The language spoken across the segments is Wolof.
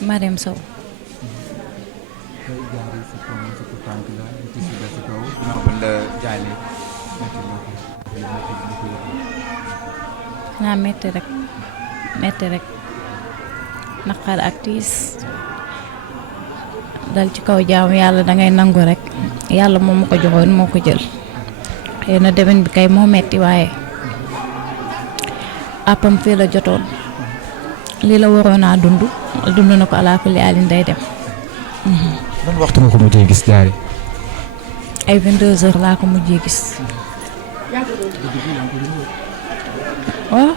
Marème Sow. naa metti rek naqar ak tiis dal ci kaw jaamu yàlla dangay nangu rek yàlla moom ma ko joxoon moo ko jël xëy na demin bi kay moo metti waaye àppam fii la jotoon lii la waroon a dund na ko alaa kulli alin day dem. ban waxtu nga ko mujjee gis jaari. ay 22h laa ko mujjee gis. oh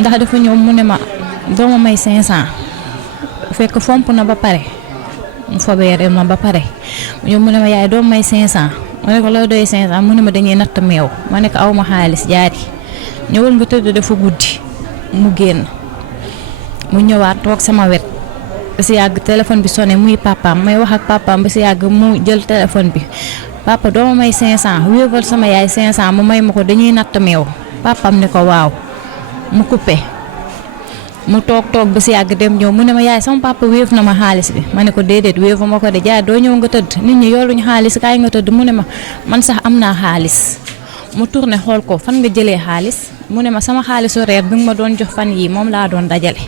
ndax dafa ñëw mu ne ma doo ma may 500 fekk fomp na ba pare mu fobeere ma ba pare ñëw mu ne ma yaay doo may 500 ma ne ko loo doy 500 mu ne ma dañuy natt meew ma ne ko aw ma xaalis jaari ñëwal nga tëdd dafa guddi mu génn mu ñëwaat toog sama wet ba si yàgg téléphone bi sonné muy papaam may wax ak papaam ba si yàgg mu jël téléphone bi papa doo ma may 500 wéeval sama yaay 500 mu may ma ko dañuy natt meew papaam ne ko waaw mu coupé mu toog ba si yàgg dem ñëw mu ne ma yaay sama papa wéef na ma xaalis bi ma ne ko déedéet wéefu ma ko de jaay doo ñëw nga tëdd nit ñi yooluñu xaalis kaay nga tëdd mu ne ma man sax am naa xaalis mu tourné xool ko fan nga jëlee xaalis mu ne ma sama xaalisu reer bi nga ma doon jox fan yii moom laa doon dajale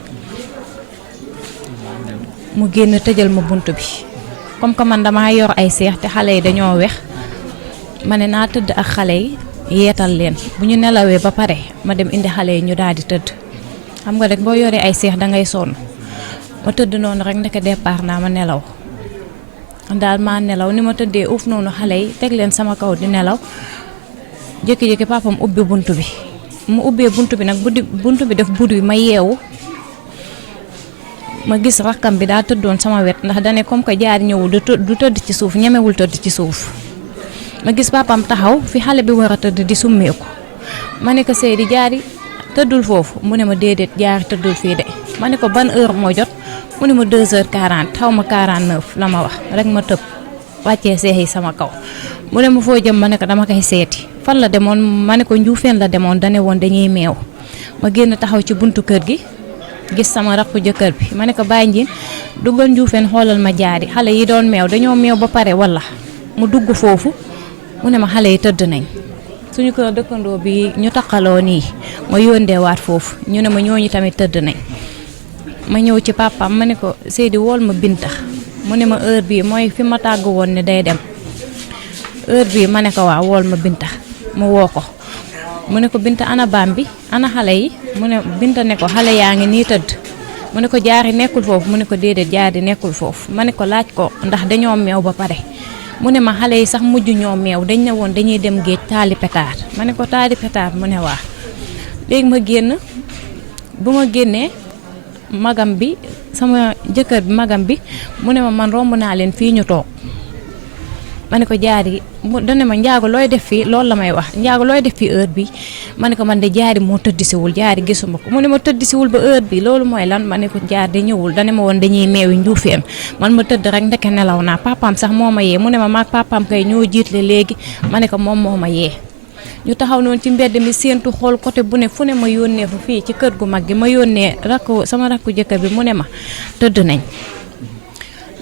mu génn tëjal ma bunt bi comme que man damaa yor ay seex te xale yi dañoo wex ma ne naa tëdd ak xale yi yeetal leen bu ñu nelawee ba pare ma dem indi xale yi ñu daal di tëdd xam nga rek boo yoree ay seex dangay sonn ma tëdd noonu rek ndeke départ naa ma nelaw daal maa nelaw ni ma tëddee uuf noonu xale yi teg leen sama kaw di nelaw jékki-jékki papam ubbi bunt bi mu ubbee bunt bi nag bunt bi def bruit ma yeewu ma gis rakkam bi daa tëddoon sama wet ndax dane comme que jaar ñëwul du tëdd ci suuf ñemewul tëdd ci suuf ma gis papam taxaw fi xale bi war a tëdd di summeeku ma ne ko Seydi jaari tëddul foofu mu ne ma déedéet jaari tëddul fii de ma ne ko ban heure moo jot mu ne ma 2h40 xaw ma 49 la ma wax rek ma tëb wàccee seex yi sama kaw mu ne ma foo jëm ma ne ko dama koy seeti fan la demoon ma ne ko njuufeen la demoon dane woon dañuy meew ma génn taxaw ci buntu kër gi gis sama rakku jëkkër bi ma ne ko bàyyi njiin duggal njuufeen xoolal ma jaari xale yi doon meew dañoo meew ba pare wala mu dugg foofu mu ne ma xale yi tëdd nañ suñu kër dëkkandoo bi ñu taqaloo nii ma yóndee waat foofu ñu ne ma ñooñu tamit tëdd nañ ma ñëw ci papaam ma ne ko Seydi wool ma Binta mu ne ma heure bii mooy fi ma tàgg woon ne day dem heure bii ma ne ko waaw wool ma Binta mu woo ko mu ne ko Binta ana baam bi ana xale yi mu ne Binta ne ko xale yaa ngi nii tëdd mu ne ko jaari nekkul foofu mu ne ko déedéet jaari nekkul foofu ma ne ko laaj ko ndax dañoo meew ba pare mu ne ma xale yi sax mujj ñoo meew dañ ne woon dañuy dem géej taali pétard ma ne ko taali pétard mu ne waa léegi ma génn bu ma génnee magam bi sama jëkkër bi magam bi mu ne ma man romb naa leen fii ñu toog ma ne ko jaari mu dane ma njaago looy def fii loolu la may wax njaago looy def fii heure bi ma ne ko man de jaari moo tëddisiwul jaari gisuma ko mu ne ma tëddisiwul ba heure bi loolu mooy lan ma ne ko jaar de ñëwul dane ma woon dañuy meewi njuufeen man ma tëdd rek ndeke nelaw naa papaam sax moo ma yee mu ne ma maag papaam kay ñoo jiitle léegi ma ne ko moom moo ma yee ñu taxaw noonu ci mbedd mi séentu xool côté bu ne fu ne ma yónnee fa fii ci kër gu mag gi ma yónnee sama rakku jëkkër bi mu ne ma tëdd nañ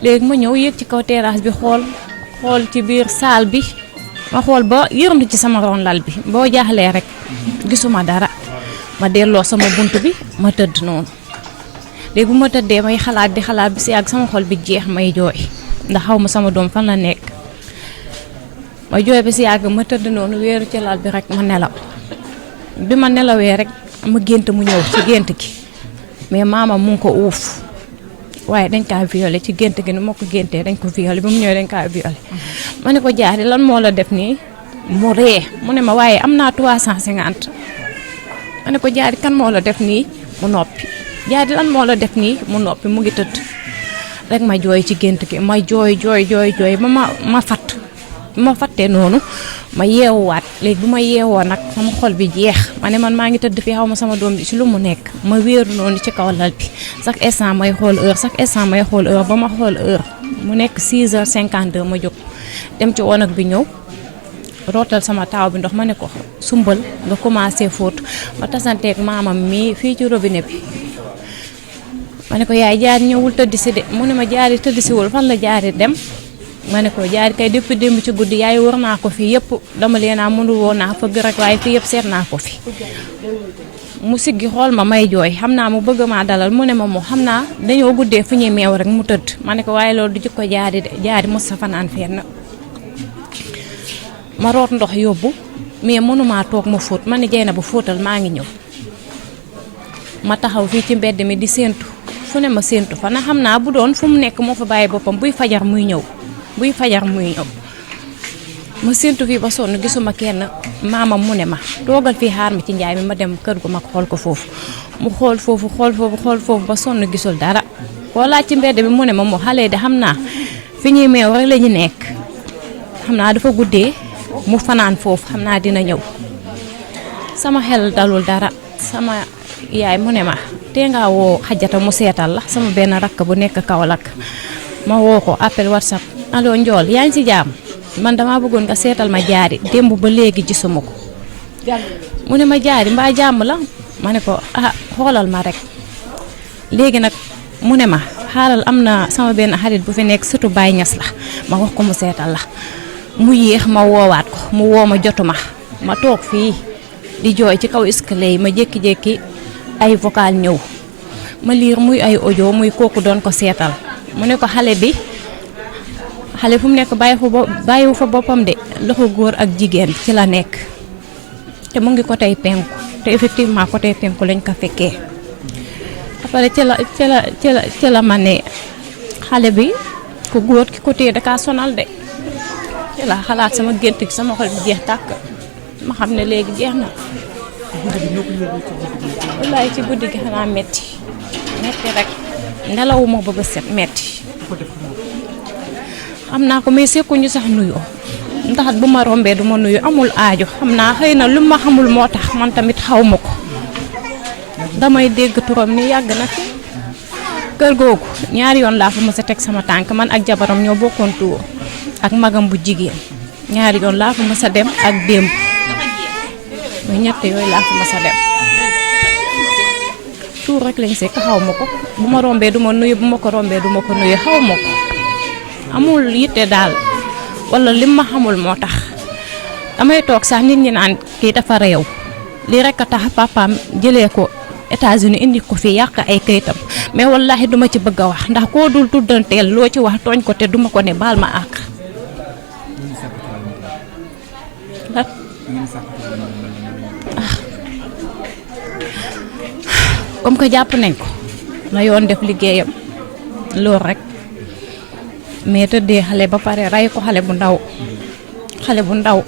léegi ma ñëw yéeg ci kaw terrasse bi xool ci biir saal bi ma xool ba yërndu ci sama ron lal bi boo jaaxlee rek gisuma dara ma delloo sama bunt bi ma tëdd noonu léegi bu ma tëddee may xalaat di xalaat bi si yàgg sama xol bi jeex may jooy ndax xaw ma sama doom fan la nekk ma jooy bi si yàgg ma tëdd noonu wéeru ci lal bi rek ma nelaw bi ma nelawee rek ma gént mu ñëw ci gént gi mais maama mu ngi ko uuf waaye dañ kaa violé ci gént gi ni moo ko géntee dañ ko violé bi mu ñëwee dañ kaa violé ma ne ko jaari lan moo la def nii mu ree mu ne ma waaye am naa 350 ma ne ko jaari kan moo la def nii mu noppi jaari lan moo la def nii mu noppi mu ngi tëdd rek ma jooy ci gént gi ma jooy ba ma fatt bi ma fattee noonu ma yeewuwaat léegi bu ma yeewoo nag sama xol bi jeex ma ne man maa ngi tëdd fii xaw ma sama doom bi ci lu mu nekk ma wéeru noonu ci kaw lal bi chaque instant may xool heure ba ma xool heure mu nekk 6h52 ma jóg dem ci wanag bi ñëw rootal sama taaw bi ndox ma ne ko sumbal nga commencé fóot ma tasanteeg maamam mii fii ci robinet bi ma ne ko yaay Jaari ñëwul tëdd si de mu ne ma Jaari tëdd si wul fan la Jaari dem ma ne ko Jaari kay depuis démb ci guddi yaay war naa ko fi yëpp dama leen a mënul woon naa fëgg rek waaye fii yëpp seet naa ko fi mu siggi xool ma may jooy xam naa mu bëgg maa dalal mu ne ma moo xam naa dañoo guddee fu ñuy meew rek mu tëdd ma ne ko waaye loolu du jikko Jaari de Jaari mos sa fanaan fenn ma root ndox yóbbu mais mënumaa toog ma fóot ma ne jey na bu fóotal maa ngi ñëw ma taxaw fii ci mbedd mi di séentu fu ne ma séentu fa na xam naa bu doon fu mu nekk moo fa bàyyi boppam buy fajar muy ñëw ma séentu fii ba sonn gisuma kenn maamam mu ne ma toogal fii xaar ma ci njaay mi ma dem kër gu mag xool ko foofu mu xool foofu ba sonn gisul dara koo laaj ci mbedd bi mu ne ma moo xale de xam naa fi ñuy meew rek la ñu nekk xam naa dafa guddee mu fanaan foofu xam naa dina ñëw sama xel dalul dara sama yaay mu ne ma tee ngaa woo xajata mu seetal la sama benn rakk bu nekk Kaolack ma woo ko appel WhatsApp allo Njool yaa ngi ci jaam man dama bëggoon nga seetal ma Jaari démb ba léegi gisuma ko mu ne ma Jaari mbaa jàmm la ma ne ko xoolal ma rek léegi nag mu ne ma xaaral am na sama benn xarit bu fi nekk surtout Baye Ñas la ma wax ko mu seetal la mu yéex ma woowaat ko mu woo ma jotuma ma toog fii di jooy ci kaw escalier yi ma jékki-jékki ay vocal ñëw ma liir muy ay audio muy kooku doon ko seetal mu ne ko xale fu mu nekk bàyyiwu fa boppam de loxo góor ak jigéen ci la nekk te mu ngi ko tey penku te effectivement côté penku lañ ko fekkee après ci la ma ne xale bi ku góor ki ko téye da kaa sonal de ci la xalaat sama gént gi sama xol bi jeex tàkk ma xam ne léegi jeex na wallaay ci guddi gi xanaa metti rek nelawuma ba bët set metti xam naa ko mais sekkuñu sax nuyoo ndax bu ma rombee du ma nuyu amul aajo xam naa xëy na lu ma xamul moo tax man tamit xaw ma ko damay dégg turam ni yàgg na fi kër googu ñaari yoon laa fa mës a teg sama tànk man ak jabaram ñoo bokkoon tuwo ak magam bu jigéen ñaari yoon laa fa mës a dem ak démb mooy ñett yooyu laa fa mës a dem tuur rek lañ sekk xaw ma ko bu ma rombee du ma nuyu bu ma ko rombee du ma ko nuyu xaw ma ko amul yitte daal wala lim ma xamul moo tax damay toog sax nit ñi naan kii dafa réew lii rek a tax papaam jëlee ko États-Unis indi ko fi yàq ay kayitam mais wallahi duma ci bëgg a wax ndax koo dul tuddanteel loo ci wax tooñ ko te duma ko ne baal ma àq comme que jàpp nañ ko na yoon def liggéeyam loolu rek mais tëddee xale ba pare rey ko xale bu ndaw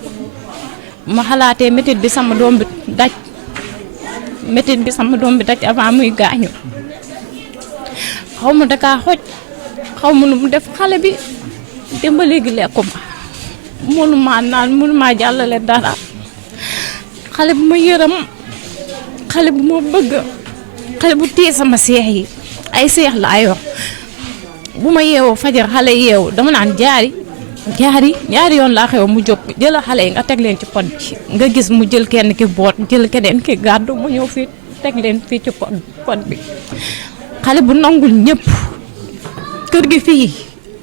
ma xalaatee métit bi sama doom bi daj avant muy gaañu xaw ma dakaa xoj xaw ma nu mu def xale bi dem ba léegi lekku ma mënumaa naan mënumaa jàllale dara xale bu ma yërëm xale bu ma bëgg xale bu téye sama seex yi ay seex laa yor bu ma yeewoo fajar xale yeewu dama naan ñaari yoon laa xew mu jóg jëla xale yi nga teg leen ci pot bi nga gis mu jël kenn ki boot jël keneen ki gàddu mu ñëw fii teg leen fii ci pot bi xale bu nangul ñëpp kër gi fii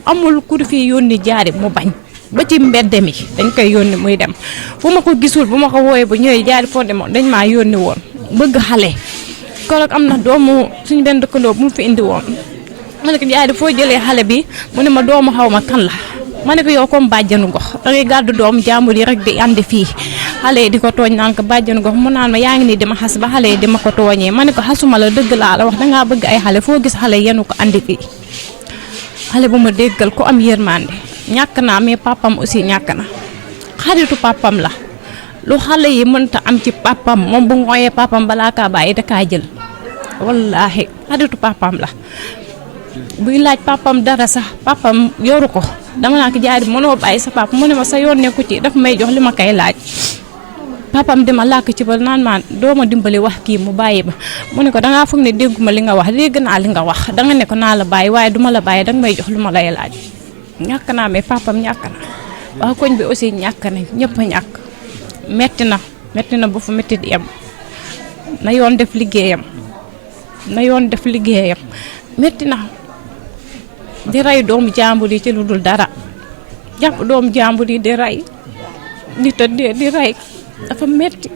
amul ku fii yónni Jaari mu bañ ba ci mbedd mi dañ koy yónni muy dem fu ma ko gisul bu ma ko wooyee bu ñëwee Jaari foo demoon dañ maa yónni woon bëgg xale koroog am na doomu suñu benn dëkkandoo bu mu fi indi woon ma ne ko Jaari foo jëlee xale bi mu ne ma doomu xaw ma kan la ma ne ko yow comme bàjjanu gox dangay gàddu doomu jàmbur yi rek di andi fii xale yi di ko tooñ naan ko bàjjanu gox mu naan ma yaa ngi nii di ma xas ba xale yi di ma ko tooñee ma ne ko xasuma la dëgg laa la wax dangaa bëgg ay xale foo gis xale yenu ko andi fii xale bu ma déggal ko am yërmande ñàkk naa mais papam aussi ñàkk na xaritu papam la lu xale yi mënta am ci papam moom bu ngooyee papam balaa kaa bàyyi da kaa jël wallaahi xaritu papam la buy laaj papam dara sax papam yoru ko dama naa ko Jaari mënoo bàyyi sa papa mu ne ma sa yoon nekku ci daf may jox li ma koy laaj papam dima làkk ci ba naan maan doo ma dimbali wax kii mu bàyyi ba mu ne ko dangaa foog ne dégguma li nga wax dégg naa li nga wax danga ne ko naa la bàyyi waaye duma la bàyyi danga may jox lu ma lay laaj ñàkk naa mais papam ñàkk na waa koñ bi aussi ñàkk nañ ñëpp a ñàkk metti na ba fu metti di yem na yoon def liggéeyam na yoon def liggéeyam metti na di rey doomu jàmbur yi ci lu dul dara jàpp doomu jàmbur yi di rey di tëddee di rey dafa metti